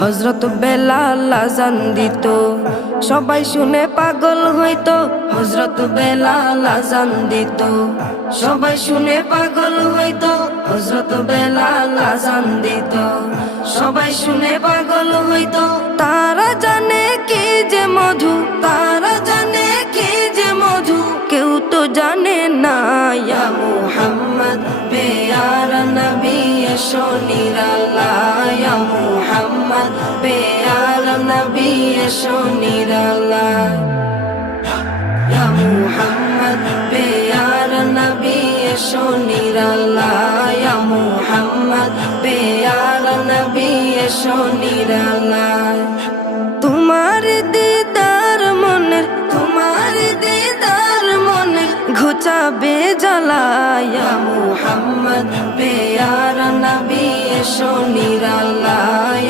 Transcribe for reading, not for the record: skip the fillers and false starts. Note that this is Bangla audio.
হযরত বেলাল আযান দিত, সবাই শুনে পাগল হইতো। হযরত বেলাল আযান দিত, সবাই শুনে পাগল হইতো। হযরত বেলাল আযান দিত, সবাই শুনে পাগল হইতো। তারা জানে কি যে মধু, তারা জানে কি যে মধু, কেউ তো জানে না। ইয়া মুহাম্মদ পেয়ারা নবী এসো নিরালায়, ইয়া মুহাম্মদ পেয়ারা নবী এসো নিরালায়, ইয়া মুহাম্মদ পেয়ারা নবী এসো নিরালায়, ইয়া মুহাম্মদ পেয়ারা নবী এসো নিরালায়। তোমার দিদার মনের, তোমার দিদার মনের ঘুচাবে জ্বালা। ইয়া মুহাম্মদ পেয়ারা নবী এসো নিরালায়।